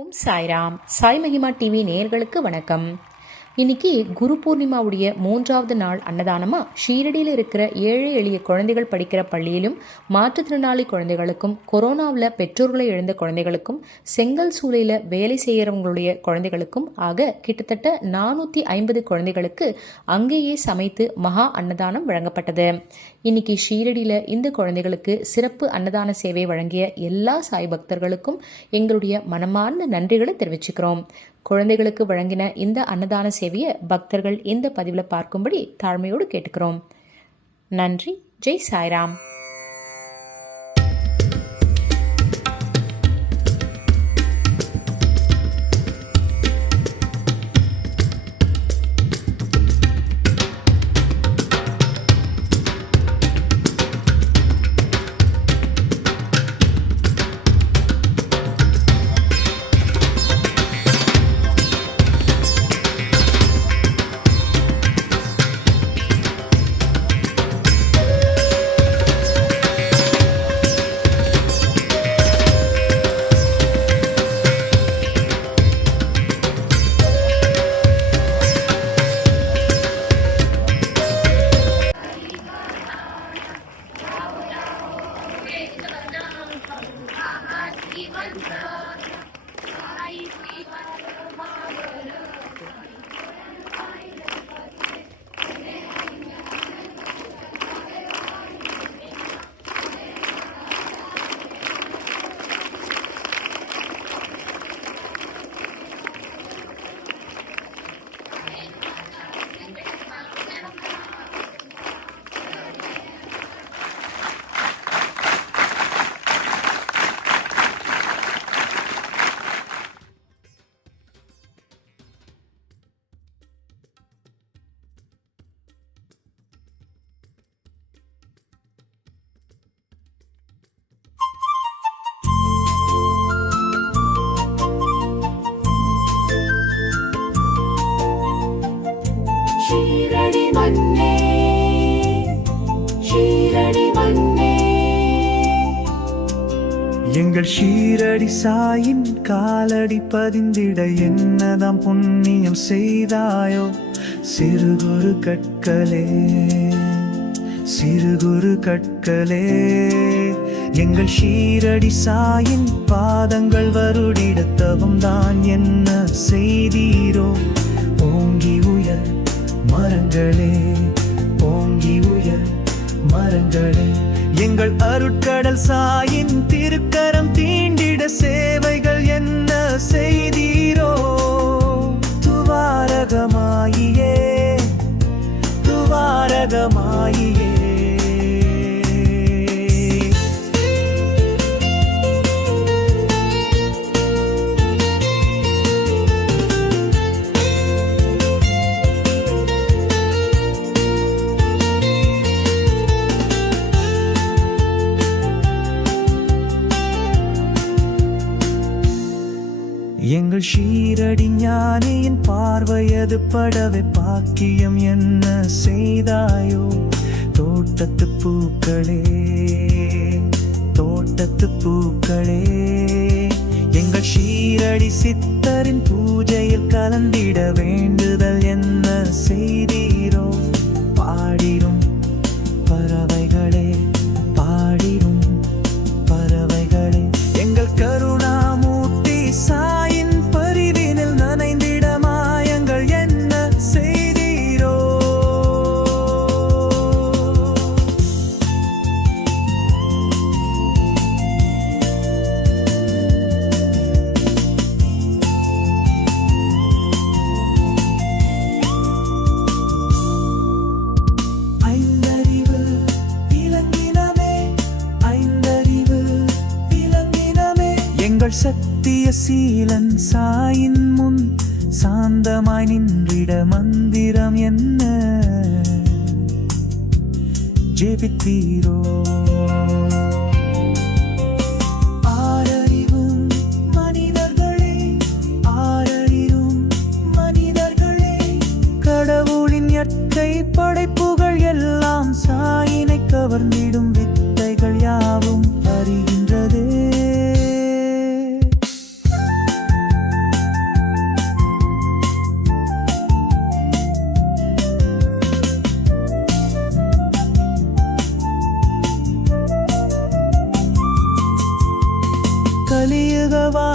ஓம் சாய்ராம். சாய் மகிமா டிவி நேயர்களுக்கு வணக்கம். இன்னைக்கு குரு பூர்ணிமாவுடைய 3வது நாள் அன்னதானமா ஷீரடியில் இருக்கிற ஏழை எளிய குழந்தைகள் படிக்கிற பள்ளியிலும் மாற்றுத்திறனாளி குழந்தைகளுக்கும் கொரோனாவில் பெற்றோர்களை இழந்த குழந்தைகளுக்கும் செங்கல் சூளையில் வேலை செய்கிறவங்களுடைய குழந்தைகளுக்கும் ஆக கிட்டத்தட்ட 450 குழந்தைகளுக்கு அங்கேயே சமைத்து மகா அன்னதானம் வழங்கப்பட்டது. இன்னைக்கு ஷீரடியில் இந்த குழந்தைகளுக்கு சிறப்பு அன்னதான சேவை வழங்கிய எல்லா சாய் பக்தர்களுக்கும் எங்களுடைய மனமார்ந்த நன்றிகளை தெரிவிச்சுக்கிறோம். குழந்தைகளுக்கு வழங்கின இந்த அன்னதான சேவையை பக்தர்கள் இந்த பதிவில் பார்க்கும்படி தாழ்மையோடு கேட்டுக்கிறோம். நன்றி. ஜெய் சாய்ராம். எங்கள் ஷீரடி சாயின் காலடி பதிந்திட என்னதாம் புண்ணியம் செய்தாயோ. சிறுகுரு கற்களே சிறுகுரு கற்களே, எங்கள் ஷீரடி சாயின் பாதங்கள் வருடிட தவம் தான் என்ன செய்தீரோ. ஓங்கி உயர் மரங்களே, ஓங்கி உயர் மரங்களே, எங்கள் அருட்கடல் சாயின் திருக்கரம் தீண்டிட சேவைகள் என்ன செய்தீரோ. துவாரகமாயியே துவாரகமாயியே, எங்கள் ஷீரடி ஞானியின் பார்வையது படவே பாக்கியம் என்ன செய்தாயோ. தோட்டத்து பூக்களே தோட்டத்து பூக்களே, எங்கள் ஷீரடி சித்தரின் பூஜையில் கலந்திட வேண்டுதல் என்ன செய்தீரோ. பாடிடும் பறவைகளே பாடிடும் பறவைகளே, எங்கள் கருணாமூர்த்தி சாயின் பரிவினில் நனைந்திட மாயங்கள் என்ன செய்தீரோ. ஐந்தறிவு விளங்கினமே ஐந்தறிவு விளங்கினமே, எங்கள் சத்திய சீலன் சாயின் முன் சாந்தமாய் நின்றிட மந்திரம் என்ன ஜெபித்தீரோ. ஆரறிவும் மனிதர்களே ஆரறிவும் மனிதர்களே, கடவுளின் இயற்கை படைப்புகள் எல்லாம் சாயினை கவர்ந்திடும் வித்தைகள் யாவும் அறிகின்றதே.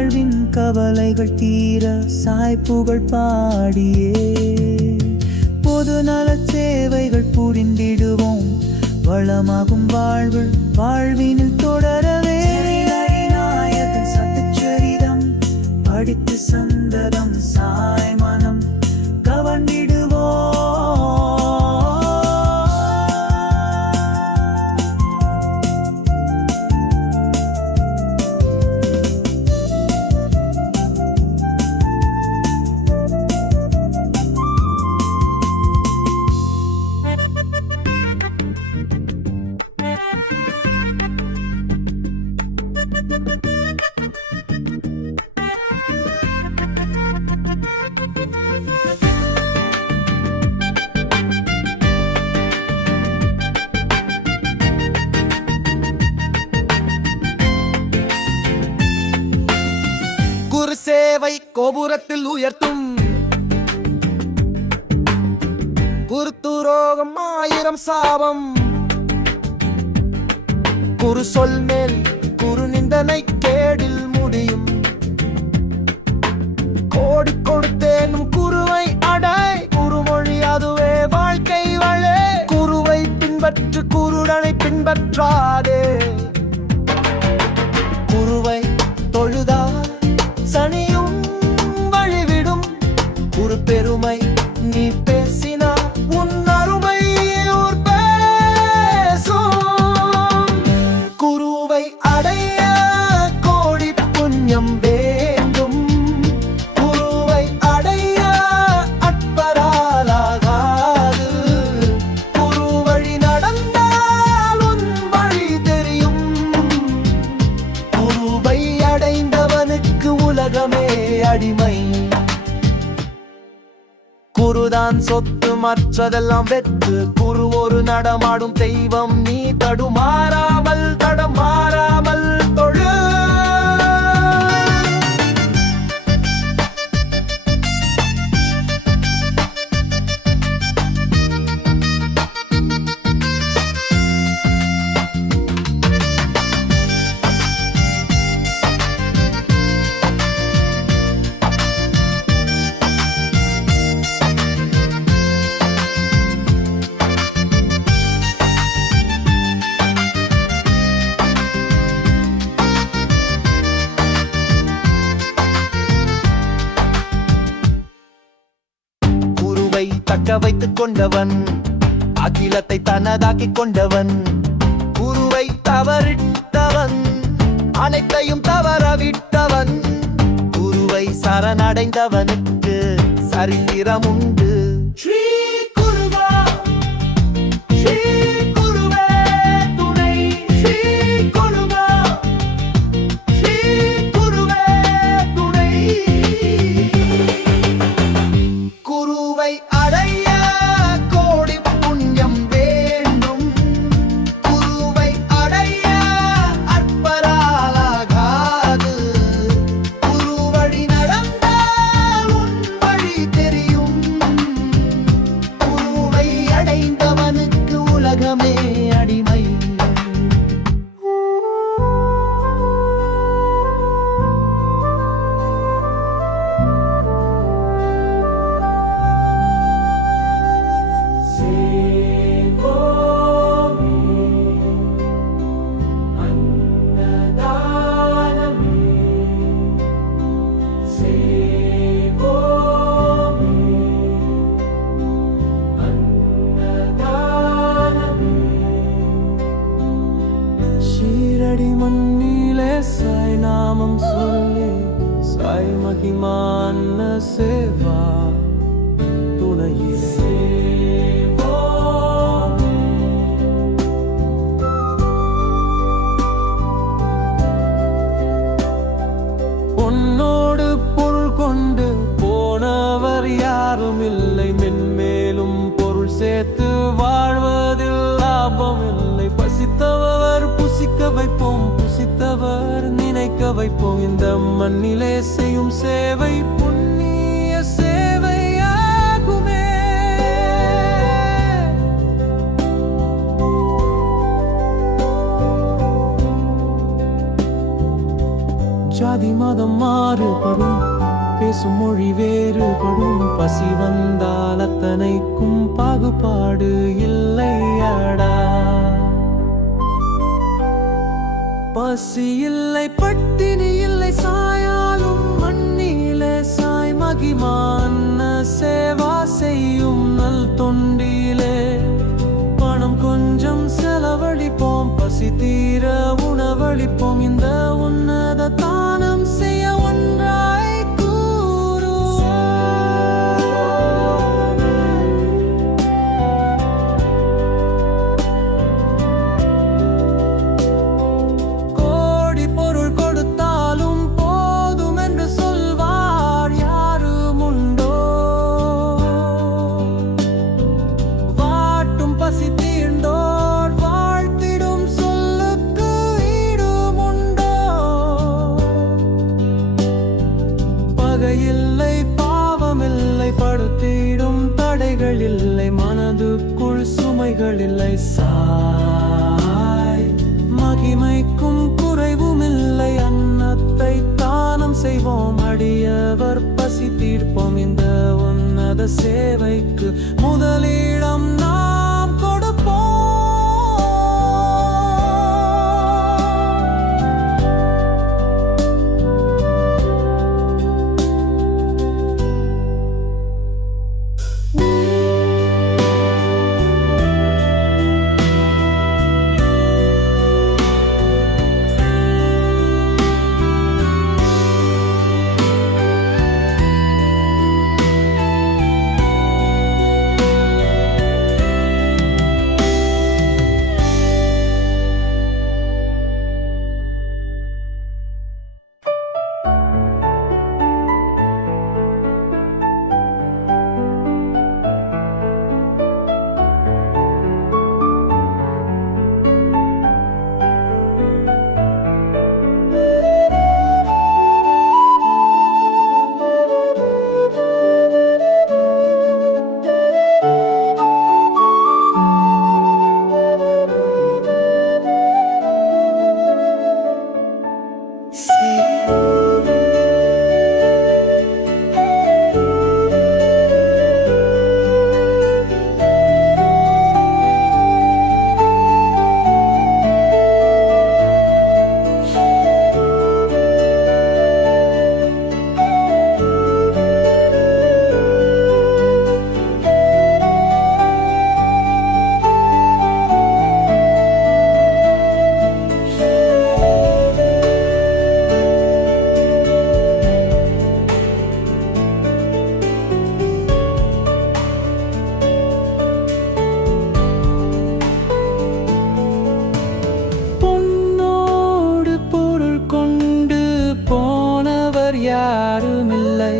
வாழ்வின் கவலைகள் தீர சாய்ப்புகள் பாடியே பொது நலச் சேவைகள் புரிந்திடுவோம். வளமாகும் வாழ்வினில் தொடரவே நாயகன் சத்துச்சரிதம் படித்து சந்ததம் சாய் மனம் கவர்ந்திடுவோம். குரு சேவை கோபுரத்தில் உயர்த்தும் குருத்துரோகம் 1000 சாபம். குரு சொல் மேல் குரு நிந்தனை கேடில் முடியும். கோடி கொடுத்தேனும் குருவை அடை குருமொழி அதுவே வாழ்க்கை வழி. குருவை பின்பற்று குருடனை பின்பற்றாதே. குருவை தொழுதா சனியும் வழிவிடும். குரு பெருமை நீ பேசினா உன் அருமை ஊர் பேசும். குருவை அடைய கோடி புண்ணியம் வேண்டும். குருவை அடைய அற்பராலாகாது. குரு வழி நடந்தால் உன் வழி தெரியும். குருவை அடைந்தவனுக்கு உலகமே அடிமை. குருதான் சொத்து மற்றதெல்லாம் வெற்று. குரு ஒரு நடமாடும் தெய்வம். நீ தடுமாறாமல் தொழு. தக்க வைத்துக் கொண்டவன் அகிலத்தை தனதாக்கிக் கொண்டவன். குருவை தவறிட்டவன் அனைத்தையும் தவறவிட்டவன். குருவை சரணடைந்தவனுக்கு சரித்திரம் உண்டு. ஸ்ரீ குருவா ஸ்ரீ குருவே துணை. ஸ்ரீ குருவா ஸ்ரீ குருவே துணை. குருவை அடைய கோடி புண்ணியம் வேண்டும். குருவை அடைய அற்பராலாகாது. குரு வழி நடந்தால் உன் வழி தெரியும். குருவை அடைந்தவனுக்கு உலகமே அடிமை. மண்ணிலே சாய் நாமம் சொல்லி சாய் மகிமான சேவா துணையிலே. பொன்னோடு பொருள் கொண்டு போனவர் யாரும் இல்லை. மென்மேலும் பொருள் சேர்த்து வாழ்வதில் லாபம் இல்லை. பசித்தவர் புசிக்க வைப்போம், புசித்தவர் நினைக்க வைப்போம். இந்த மண்ணிலே செய்யும் சேவை புண்ணிய சேவையாகுமே. ஜாதி மதம் மாறுபடும், பேசும் மொழி வேறுபடும். பசி வந்தால் அத்தனைக்கும் பாகுபாடு இல்லையடா. பசி இல்லை, பட்டினி இல்லை, சாயாலும் மண்ணிலே சாய் மகிமான சேவா செய்யும் நல் தொண்டிலே. பணம் கொஞ்சம் செலவழிப்போம், பசி தீர உணவளிப்போம். இந்த உன்னத தானம் செய்ய ஒன்றாய் கோடி பொருள் கொடுத்தாலும் போதும் என்று சொல்வார் யாரும் உண்டோ? வாட்டும் பசி தீர்ந்தோர் வாழ்த்திடும் சொல்லுக்கு ஈடும் உண்டோ? பகையில்லை, பாவமில்லை, படுத்திடும் தடைகள் இல்லை, மனதுக்குள் சுமைகள் இல்லை. சாய் மகிமைக்கும் குறைவுமில்லை, அன்னத்தை தானம் செய்வோம், அடியவர் பசி தீர்ப்போம். இந்த உன்னத சேவைக்கு முதலிடம் நாம் கொடுப்போம். யாருமில்லை,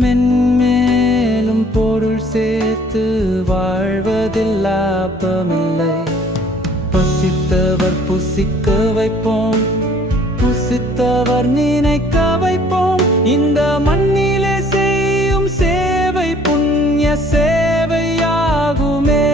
மென்மேலும் பொருள் சேர்த்து வாழ்வதில் லாபமில்லை. பசித்தவர் புசிக்க வைப்போம், புசித்தவர் நினைக்க வைப்போம். இந்த மண்ணிலே செய்யும் சேவை புண்ணிய சேவையாகுமே.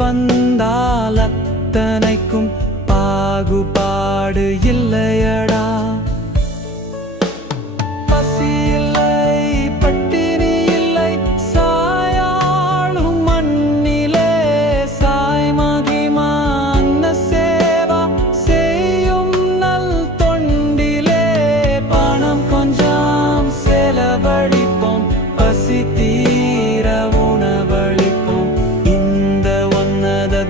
வந்தால் அத்தனைக்கும் பாகுபாடு இல்லையடா. பசி இல்லை, பட்டினி இல்லை, சாயாளும் மண்ணிலே சாய் மகிமான சேவா செய்யும் நல் தொண்டிலே. பணம் கொஞ்சம் செலவழிப்போம், பசி தீர உணவளிப்போம்.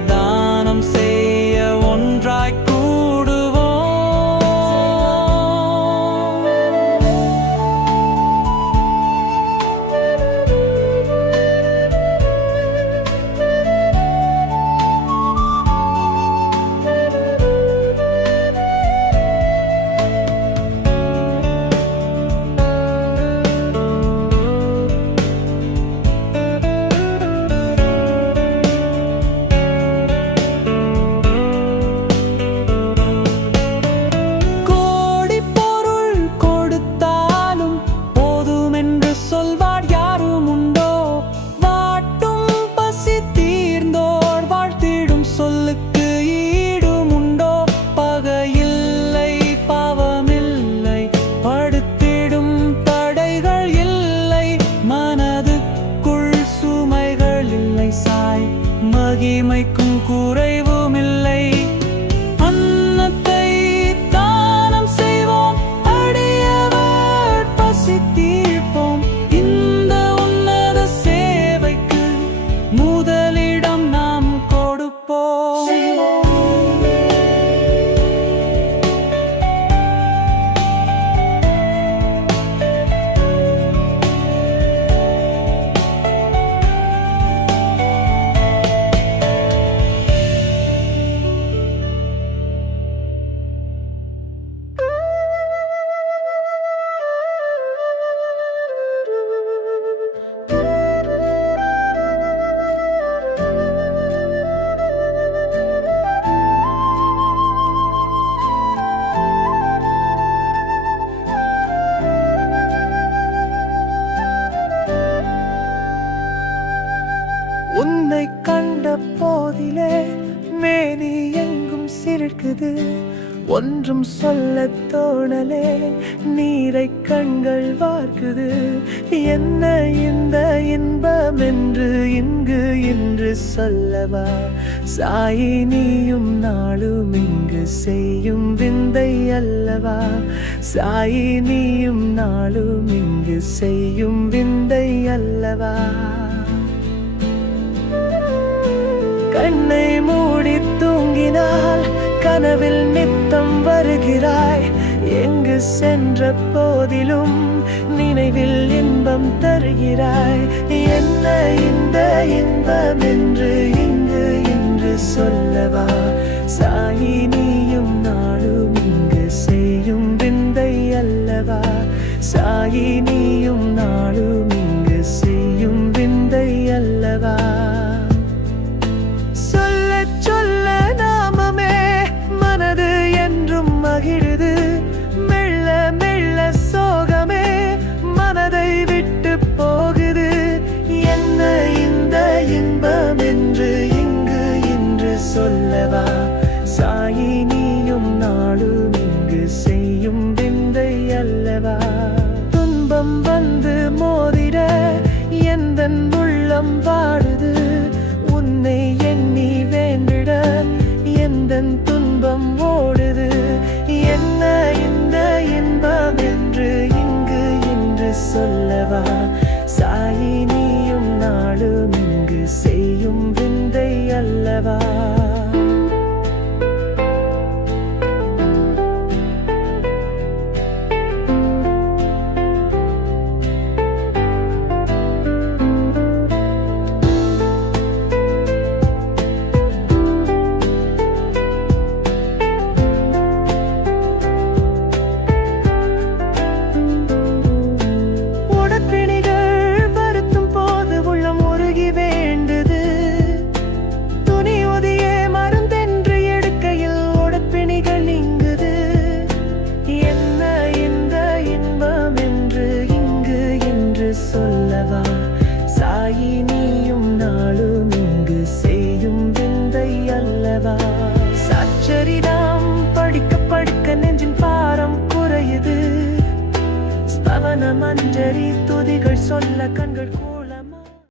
தானம் செய்ய ஒன்றாய் கூடுவோம். மேனி எங்கும் சிரிக்குது, ஒன்றும் சொல்லத் தோணலே, நீரை கண்கள் வார்க்குது. என்ன இந்த இன்பம் என்று இங்கு இன்று சொல்லவா? சாயி நீயும் நாளும் இங்கு செய்யும் விந்தை அல்லவா? சாயி நீயும் நாளும் இங்கு செய்யும் விந்தை அல்லவா? கண்ணை மூடி தூங்கினால் கனவில் நித்தம் வருகிறாய். எங்கு சென்ற போதிலும் நினைவில் இன்பம் தருகிறாய். என்ன இந்த இன்பம் என்று இங்கு இன்று சொல்லவா? சாயி நீயும் நாளும் இங்கு செய்யும் விந்தை அல்லவா? சாயி நீயும் நாளும் இங்கு செய்யும் விந்தை அல்லவா? சொல்ல நாமமே மனது என்றும் மகிழுது. மெல்ல மெல்ல சோகமே மனதை விட்டு போகுது. என்ன இந்த இன்பம் என்று இங்கு இன்று சொல்லவா? சாயி நீயும் நாளும் இங்கு செய்யும் விந்தை அல்லவா? துன்பம் வந்து மோதிட எந்தன் உள்ளம் வாடுது. உன்னை எண்ணி வேண்டிட எந்தன் துன்பம் ஓடுது. என்ன இந்த இன்பம் என்று இங்கு இன்று சொல்லவா? சாயி நீயும் நாளும் இங்கு செய்யும் விந்தை அல்லவா? சொல்லவா? சாயி நீயும் நாளும் இங்கு செய்யும் விந்தை அல்லவா? சச்சரிதம் படிக்க படிக்க நெஞ்சின் பாரம் குறையுது. ஸ்தவன மஞ்சரி துதிகள் சொல்ல கண்கள்